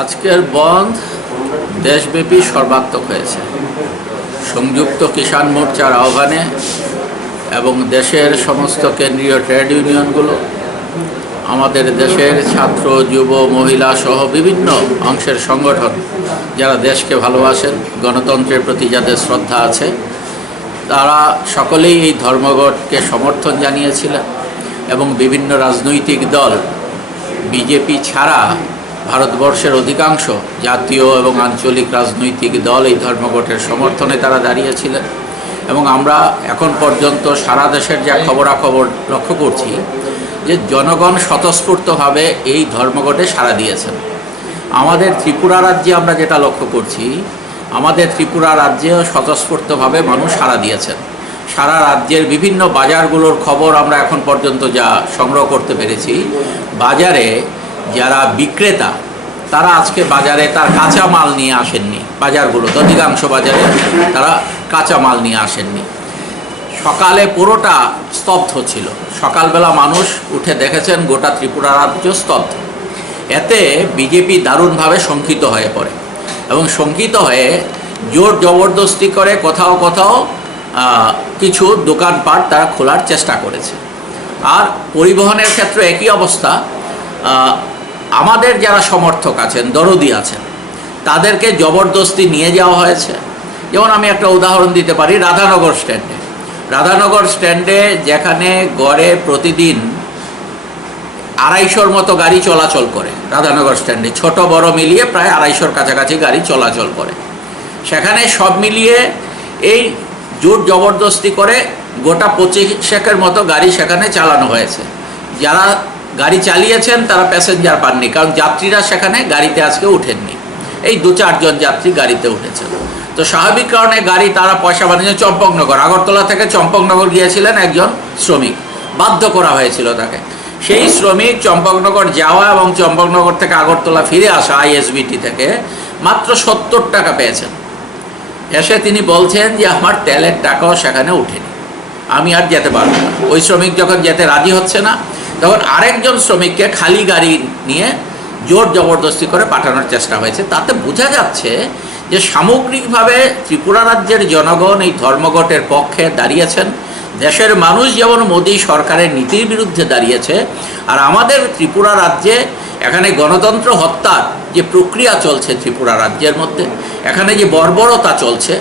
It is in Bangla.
আজকের বন্ধ দেশব্যাপী সর্বাত্মক হয়েছে। সংযুক্ত কিষাণ মোর্চার আহ্বানে এবং দেশের সমস্ত কেন্দ্রীয় ট্রেড ইউনিয়নগুলো, আমাদের দেশের ছাত্র, যুব, মহিলা সহ বিভিন্ন অংশের সংগঠন যারা দেশকে ভালোবাসেন, গণতন্ত্রের প্রতি যাদের শ্রদ্ধা আছে, তারা সকলেই এই ধর্মঘটকে সমর্থন জানিয়েছিলেন। এবং বিভিন্ন রাজনৈতিক দল, বিজেপি ছাড়া ভারতবর্ষের অধিকাংশ জাতীয় এবং আঞ্চলিক রাজনৈতিক দল এই ধর্মঘটের সমর্থনে তারা দাঁড়িয়েছিলেন। এবং আমরা এখন পর্যন্ত সারা দেশের যা খবরাখবর লক্ষ্য করছি যে জনগণ স্বতঃস্ফূর্তভাবে এই ধর্মঘটে সাড়া দিয়েছেন। আমাদের ত্রিপুরা রাজ্যে আমরা যেটা লক্ষ্য করছি, আমাদের ত্রিপুরা রাজ্যেও স্বতঃস্ফূর্তভাবে মানুষ সাড়া দিয়েছেন। সারা রাজ্যের বিভিন্ন বাজারগুলোর খবর আমরা এখন পর্যন্ত যা সংগ্রহ করতে পেরেছি, বাজারে যারা বিক্রেতা তারা আজকে বাজারে তার কাঁচা মাল নিয়ে আসেননি। বাজারগুলোতে অধিকাংশ বাজারে তারা কাঁচা মাল নিয়ে আসেননি। সকালে পুরোটা স্তব্ধ ছিল। সকালবেলা মানুষ উঠে দেখেছেন গোটা ত্রিপুরা রাজ্য স্তব্ধ। এতে বিজেপি দারুণভাবে শঙ্কিত হয়ে পড়ে এবং শঙ্কিত হয়ে জোর জবরদস্তি করে কোথাও কোথাও কিছু দোকানপাট তারা খোলার চেষ্টা করেছে। আর পরিবহনের ক্ষেত্রে একই অবস্থা। আমাদের যারা সমর্থক আছেন, দরদি আছেন, তাদেরকে জবরদস্তি নিয়ে যাওয়া হয়েছে। যেমন আমি একটা উদাহরণ দিতে পারি, রাধানগর স্ট্যান্ডে যেখানে গড়ে প্রতিদিন 250-র মতো গাড়ি চলাচল করে, রাধানগর স্ট্যান্ডে ছোট বড় মিলিয়ে প্রায় 250-র কাছাকাছি গাড়ি চলাচল করে, সেখানে সব মিলিয়ে এই জোর জবরদস্তি করে গোটা 25-এর মতো গাড়ি সেখানে চালানো হয়েছে। যারা গাড়ি চালিয়েছেন তারা প্যাসেঞ্জার পাননি, কারণ যাত্রীরা সেখানে গাড়িতে আজকে উঠেননি। এই 2-4 জন যাত্রী গাড়িতে উঠেছেন। তো স্বাভাবিক কারণে গাড়ি তারা পয়সা বানিয়ে চম্পকনগর, আগরতলা থেকে চম্পকনগর গিয়েছিলেন একজন শ্রমিক, বাধ্য করা হয়েছিল তাকে। সেই শ্রমিক চম্পকনগর যাওয়া এবং চম্পকনগর থেকে আগরতলা ফিরে আসা আইএসবিটি থেকে মাত্র 70 টাকা পেয়েছেন। এসে তিনি বলছেন যে আমার তেলের টাকাও সেখানে উঠেনি, আমি আর যেতে পারবো না। ওই শ্রমিক যখন যেতে রাজি হচ্ছে না, তখন আরেকজন শ্রমিককে খালি গাড়ি নিয়ে জোর জবরদস্তি করে পাঠানোর চেষ্টা হয়েছে। তাতে বোঝা যাচ্ছে যে সামগ্রিকভাবে ত্রিপুরা রাজ্যের জনগণ এই ধর্মঘটের পক্ষে দাঁড়িয়েছেন। দেশের মানুষ যেমন মোদী সরকারের নীতির বিরুদ্ধে দাঁড়িয়েছে, আর আমাদের ত্রিপুরা রাজ্যে এখানে গণতন্ত্র হত্যার যে প্রক্রিয়া চলছে ত্রিপুরা রাজ্যের মধ্যে, এখানে যে বর্বরতা চলছে,